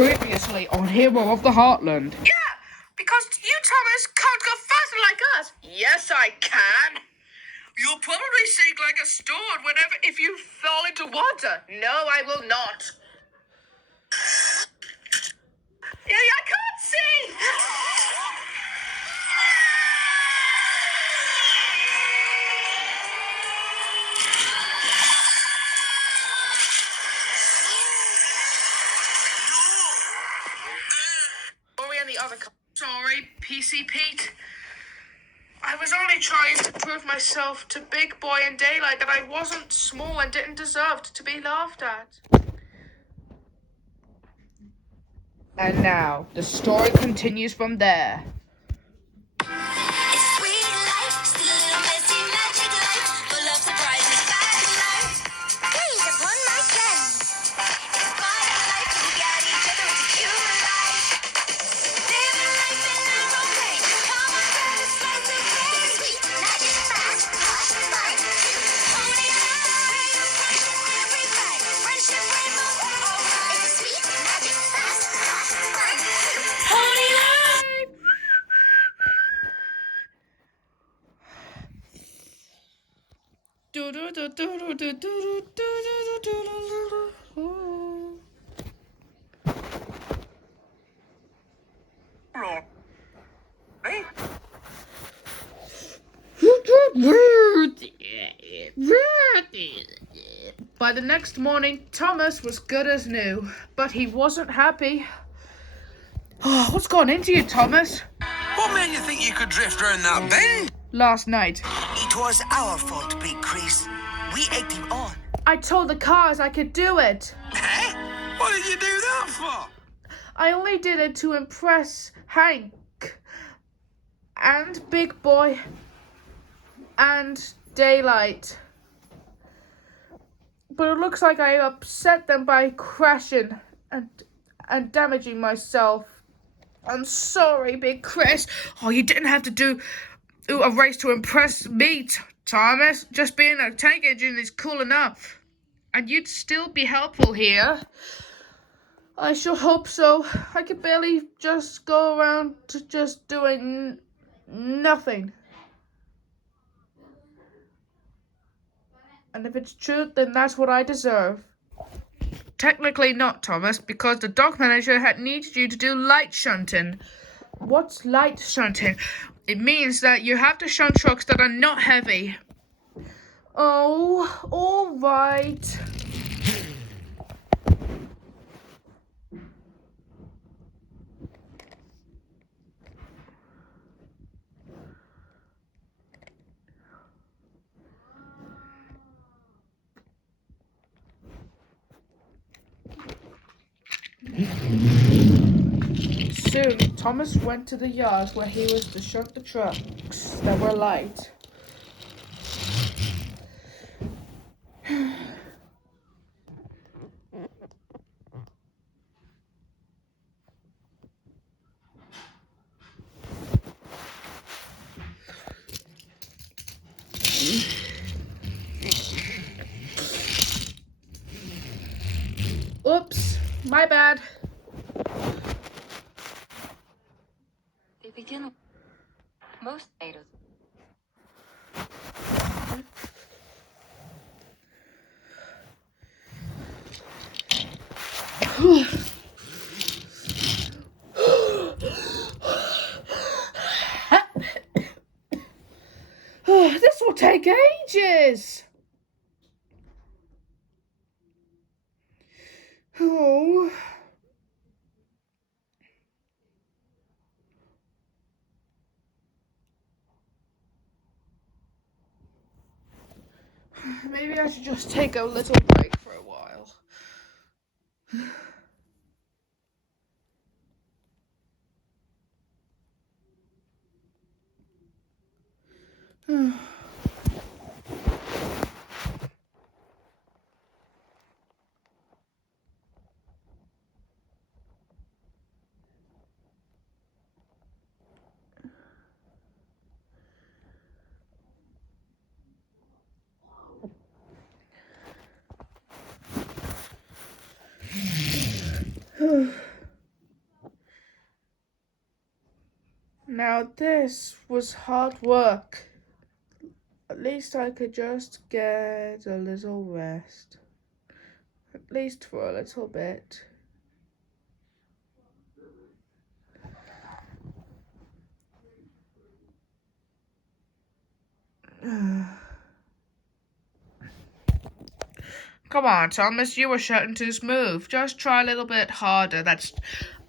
Previously on Hero of the Heartland. Yeah, because you, Thomas, can't go faster like us. Yes, I can. You'll probably sink like a stone if you fall into water. No, I will not. Yeah, I can't see. And the other sorry, PC Pete. I was only trying to prove myself to Big Boy and Daylight that I wasn't small and didn't deserve to be laughed at. And now, the story continues from there. By the next morning, Thomas was good as new, but he wasn't happy. Oh, what's gone into you, Thomas? What made you think you could drift around that bend? Last night. It was our fault, Big Chris. We egged him on. I told the cars I could do it. Eh? What did you do that for? I only did it to impress Hank and Big Boy and Daylight. But it looks like I upset them by crashing and damaging myself. I'm sorry, Big Chris. Oh, you didn't have to do a race to impress me, Thomas. Just being a tank engine is cool enough. And you'd still be helpful here. I sure hope so. I could barely just go around to just doing nothing. And if it's true, then that's what I deserve. Technically not, Thomas, because the dock manager had needed you to do light shunting. What's light shunting? It means that you have to shunt trucks that are not heavy. Oh, all right. Soon, Thomas went to the yard where he was to shunt the trucks that were light. Oops, my bad. They begin with most tomatoes. This will take ages. Oh. Maybe I should just take a little break for a while. Now this was hard work. At least I could just get a little rest. At least for a little bit. Come on, Thomas, you were shouting too smooth. Just try a little bit harder.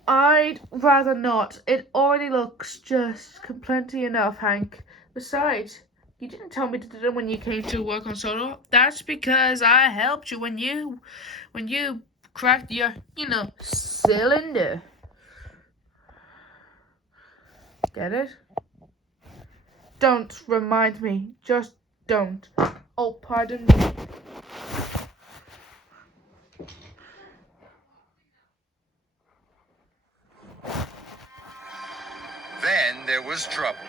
I'd rather not. It already looks just plenty enough, Hank. Besides, you didn't tell me to do it when you came to work on solo. That's because I helped you when you cracked your, cylinder. Get it? Don't remind me. Just don't. Oh, pardon me. Then there was trouble.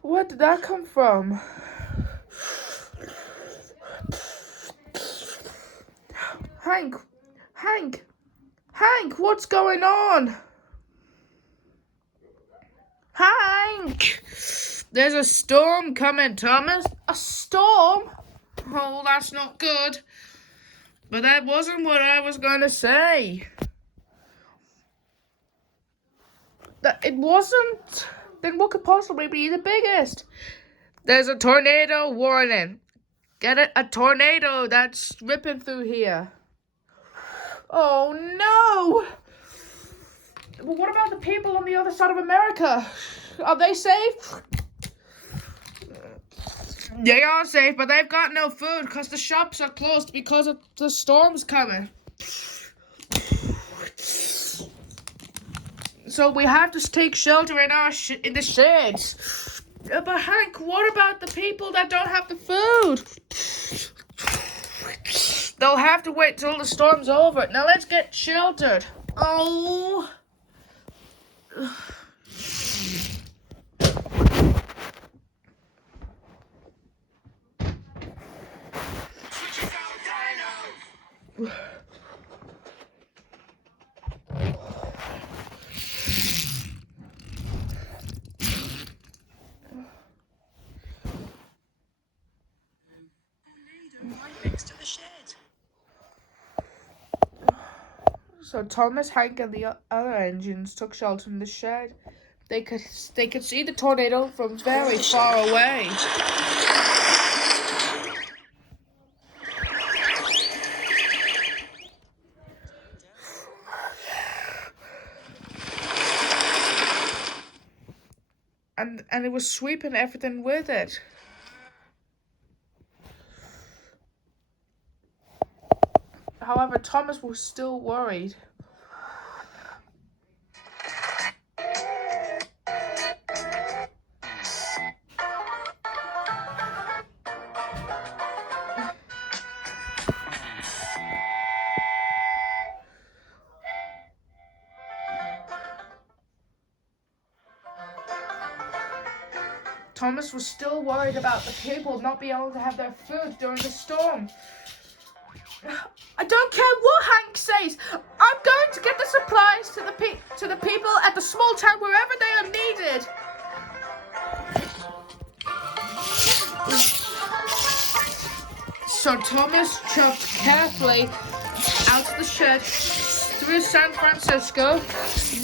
Where did that come from? Hank, what's going on? Hank! There's a storm coming, Thomas. A storm? Oh, that's not good. But that wasn't what I was going to say. That it wasn't? Then what could possibly be the biggest? There's a tornado warning. Get it? A tornado that's ripping through here. Oh no! Well, what about the people on the other side of America? Are they safe? They are safe, but they've got no food because the shops are closed because of the storm's coming. So we have to take shelter in in the sheds. But Hank, what about the people that don't have the food? They'll have to wait till the storm's over. Now let's get sheltered. Oh. Next to the shed. So Thomas, Hank, and the other engines took shelter in the shed. They could see the tornado from very far away. And it was sweeping everything with it. However, Thomas was still worried. Thomas was still worried about the people not being able to have their food during the storm. I don't care what Hank says. I'm going to get the supplies to the people at the small town wherever they are needed. So Thomas chucked carefully out of the shed through San Francisco,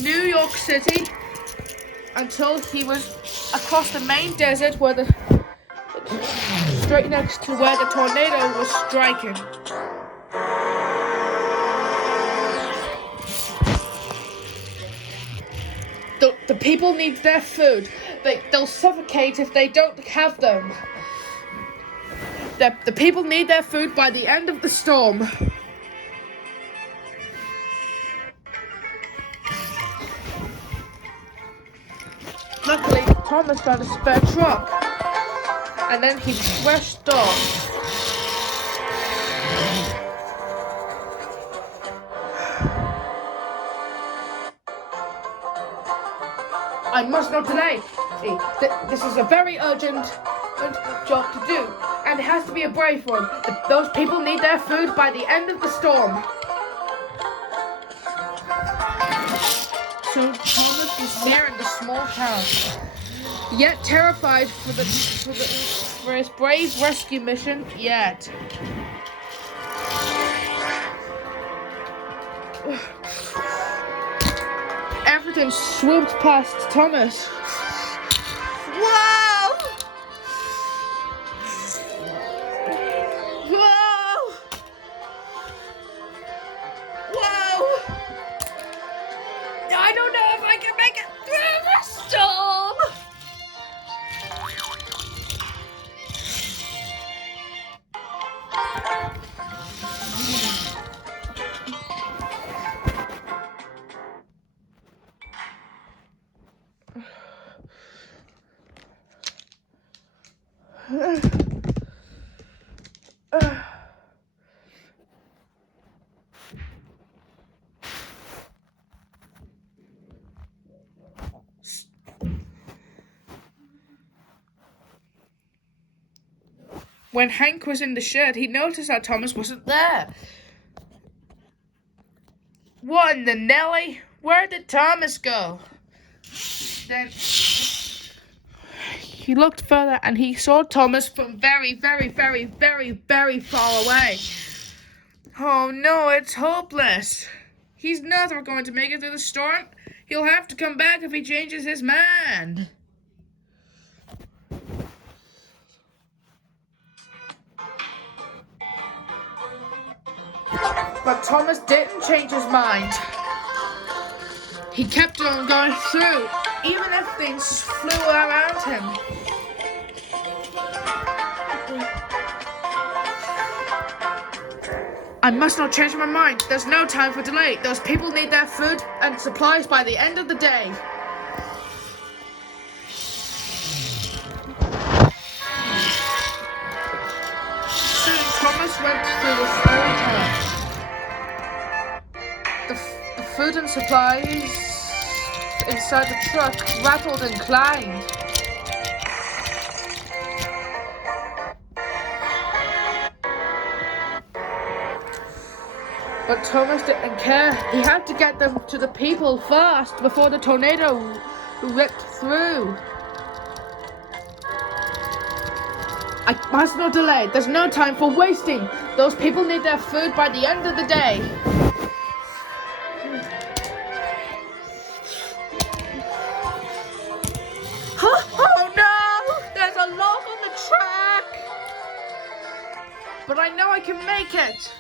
New York City, until he was across the main desert straight next to where the tornado was striking. The people need their food. They'll suffocate if they don't have them. The people need their food by the end of the storm. Luckily, Thomas found a spare truck, and then he rushed off. I must not delay. This is a very urgent job to do, and And it has to be a brave one. Those people need their food by the end of the storm. So Thomas was nearing the small town, yet terrified for his brave rescue mission. Yet. Everything swooped past Thomas. Whoa! Whoa! Whoa! I don't know if I can make it through the storm! When Hank was in the shed, he noticed that Thomas wasn't there. What in the Nelly? Where did Thomas go? Then he looked further and he saw Thomas from very, very, very, very, very far away. Oh no, it's hopeless. He's never going to make it through the storm. He'll have to come back if he changes his mind. But Thomas didn't change his mind. He kept on going through, even if things flew around him. I must not change my mind. There's no time for delay. Those people need their food and supplies by the end of the day. Soon Thomas went through a small town. The food and supplies inside the truck rattled and clanged. But Thomas didn't care. He had to get them to the people fast before the tornado ripped through. I must not delay. There's no time for wasting. Those people need their food by the end of the day. Oh no! There's a log on the track! But I know I can make it.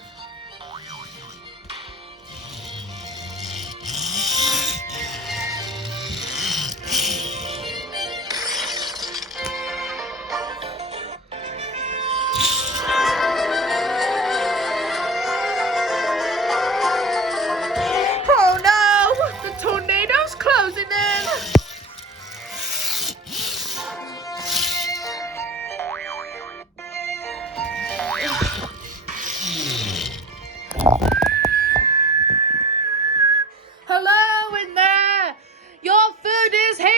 Hello in there! Your food is here!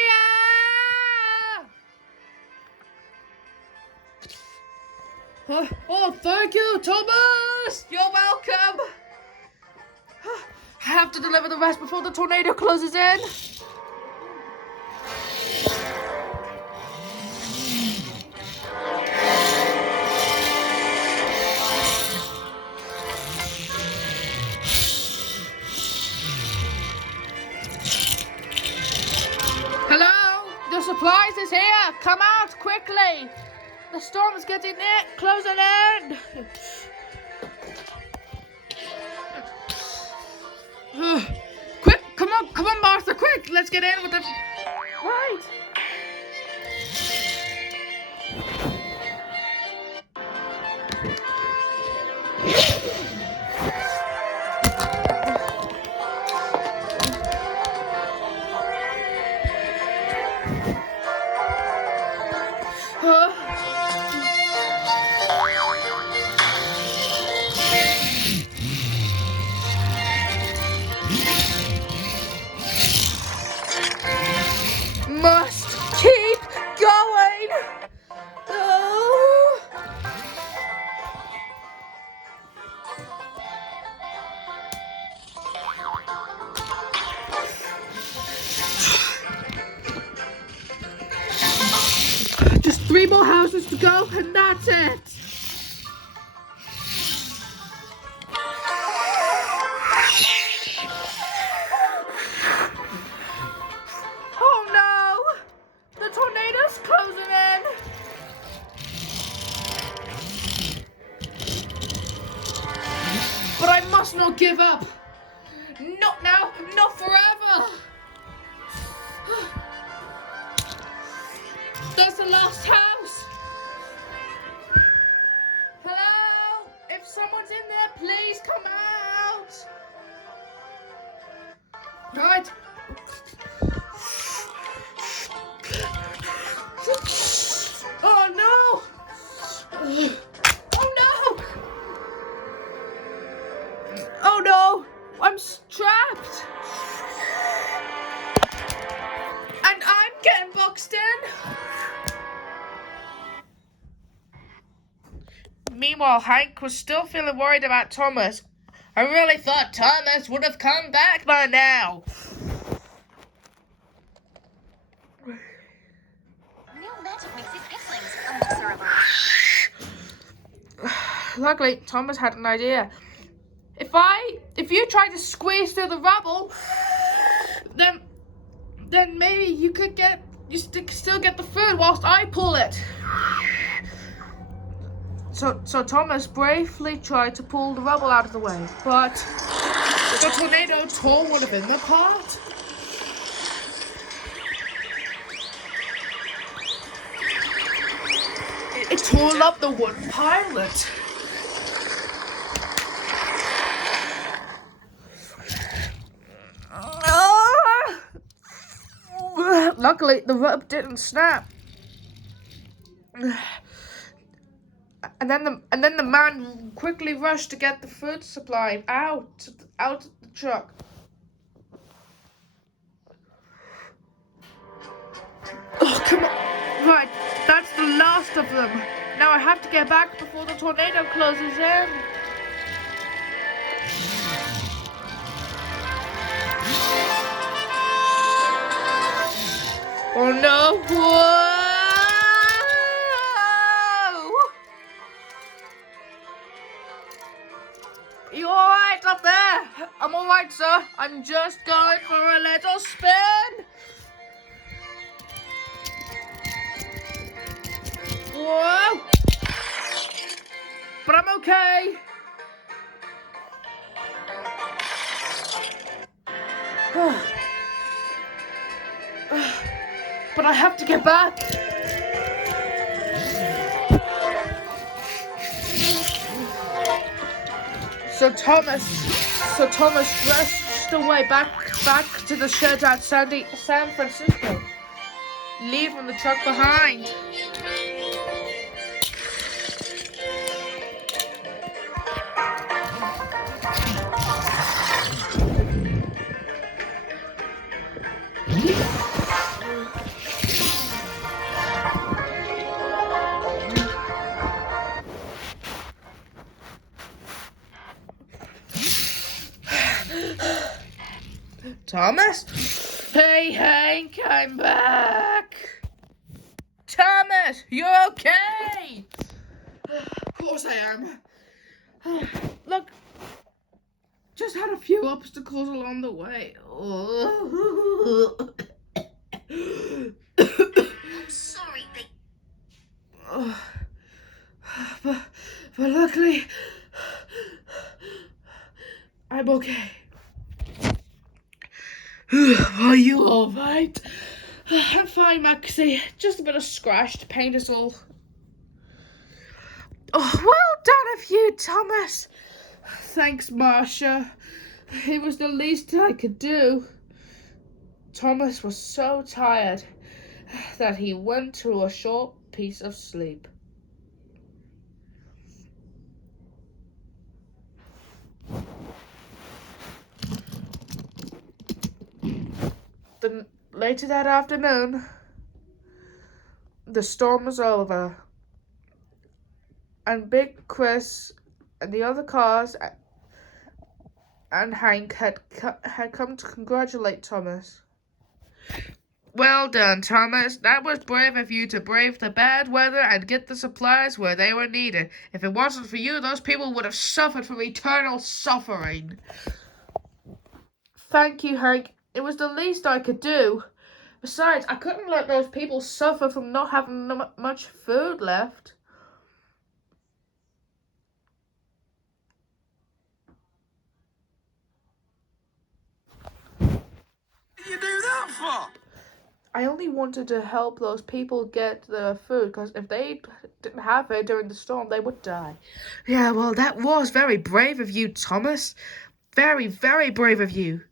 Oh, thank you, Thomas! You're welcome! I have to deliver the rest before the tornado closes in. The supplies is here! Come out quickly! The storm is getting near, closing in! Quick, come on, Martha, quick! Let's get in with the... Right! Must places to go, and that's it. Oh no! The tornado's closing in! But I must not give up! Not now, not forever! There's the last house! Hello? If someone's in there, please come out! Right. Oh no! Oh no! Oh no! I'm trapped! And I'm getting boxed in! Meanwhile, Hank was still feeling worried about Thomas. I really thought Thomas would have come back by now. Real magic makes these pixelings unobservable. Luckily, Thomas had an idea. If you try to squeeze through the rubble, then maybe you still get the food whilst I pull it. So Thomas bravely tried to pull the rubble out of the way, but the tornado tore one of them apart. It tore up the wooden pilot. Luckily, the rope didn't snap. And then the man quickly rushed to get the food supply out of the truck. Oh, come on. Right, that's the last of them. Now I have to get back before the tornado closes in. Oh no! Whoa! You alright up there? I'm alright, sir. I'm just going for a little spin. Whoa! But I'm okay. But I have to get back. So Thomas rushed away back to the shed at San Francisco, leaving the truck behind. Thomas? Hey, Hank, I'm back. Thomas, you're okay? Of course I am. Look, just had a few obstacles along the way. I'm sorry, But luckily, I'm okay. Are you alright? I'm fine, Maxie. Just a bit of scratched paint is all. Oh, well done of you, Thomas. Thanks, Marcia. It was the least I could do. Thomas was so tired that he went to a short piece of sleep. Then later that afternoon, the storm was over, and Big Chris and the other cars and Hank had come to congratulate Thomas. Well done, Thomas. That was brave of you to brave the bad weather and get the supplies where they were needed. If it wasn't for you, those people would have suffered from eternal suffering. Thank you, Hank. It was the least I could do. Besides, I couldn't let those people suffer from not having much food left. What did you do that for? I only wanted to help those people get the food, because if they didn't have it during the storm, they would die. Yeah, well, that was very brave of you, Thomas. Very, very brave of you.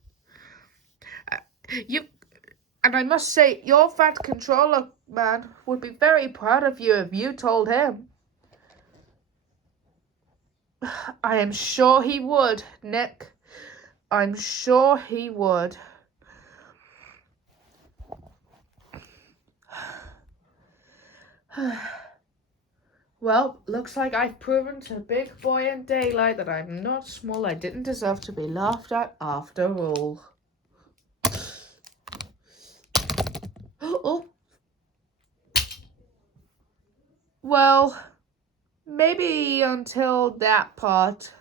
And I must say, your fat controller man would be very proud of you if you told him. I am sure he would, Nick. I'm sure he would. Well, looks like I've proven to Big Boy in Daylight that I'm not small. I didn't deserve to be laughed at after all. Oh. Well, maybe until that part.